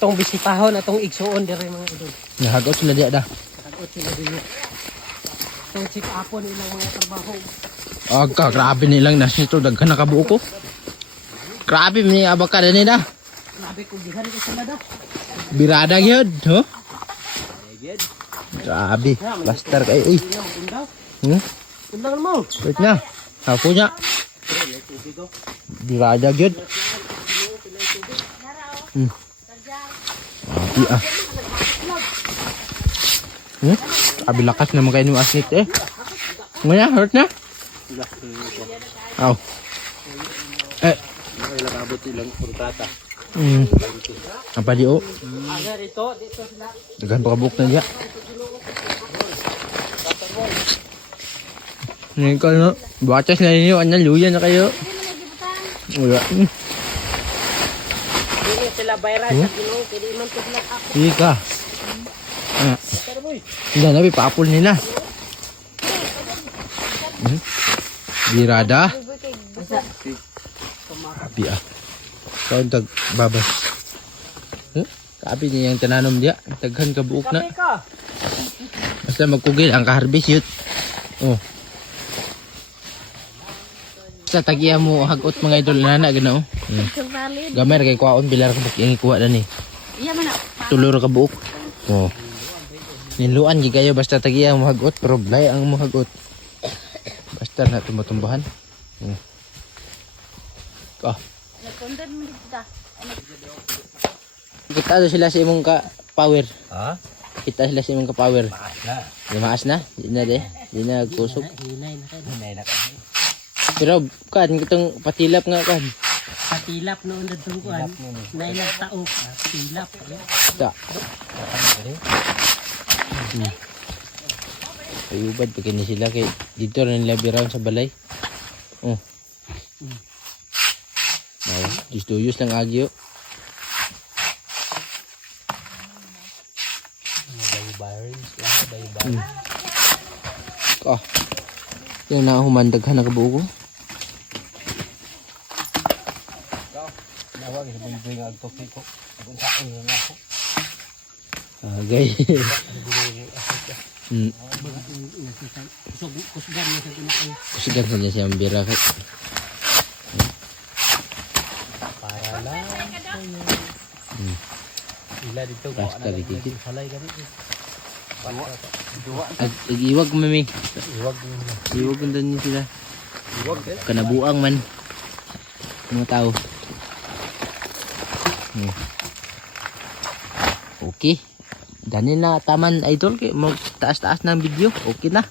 Itong bisipahon atong igsuon dire mga idol. Nahagot sila diya da. Kagot sila din. Itong check-upon ilang mga trabaho. Agka, grabe nilang nas nito. Daghan nakabuo ko. Grabe, may abaka na nila. Grabe kung gihan ko sila da. Birada yun, ho? Grabe, bastar kayo, eh. Undangan mo. Wait na, hapo niya. Birada yun. Grabe, ah. Grabe, lakas naman kayo ng asnik, eh. Ngayon, hurt na? Aw. Eh. Nakabot ilang kontrata. Apa di, oh? Dito sila. Daghan pa kabuk na diya. Ngayon ka no? Batas na ninyo, anyan, luya na kayo. Wala. Hindi sila bayran sa Ginoo, pwede man to sila ako. Sige ka. Hindi na, papapul nila. Birada. Abi ah. Kaon tag babas. Kabi niya yung tananom diya. Daghan ka buok na. Basta magkugil ang kaharbis yun. Oh. Sa tagiya mo hagot mga idol na gana oh. Gamay kay kuwaon bilar ka buking ikuha na ni. Tulor ka buok. Oh. Niluan gi kayo basta tagiya mo hagot pero blay ang mo hagot. Basta na tumutumbahan. Ah. Kita sila sa imong ka power. Ha? Kita sila sa imong ka power. Maas na. Lumaas na? Di na de. Di na kusog. Hinay na kayo. Hinay na kami. Pero kan kitong patilap nga kan. Patilap noon na tungkuan. Nailang tao. Patilap. Ta. Ayubad pa kini sila kay dito rin nila biraw sa balay. Oh. Ay, justuyos lang agyo. Ah. Yung nahumandaghan na kabuo ko. Nawag sa buhay nga agtopi ko. Kung saan nga ako. Agay. Kusgan na sa tinakay. Kusigan sa niya siyang bira kay. Para lang. Ila dito. Basta dikit. Salay kami. Iwag mami. Iwag. Iwag undan niyo sila. Iwag eh. Kanabuang man. Mga tao. Okay. Ganyan na taman idol kay mag taas-taas ng video. Okay na.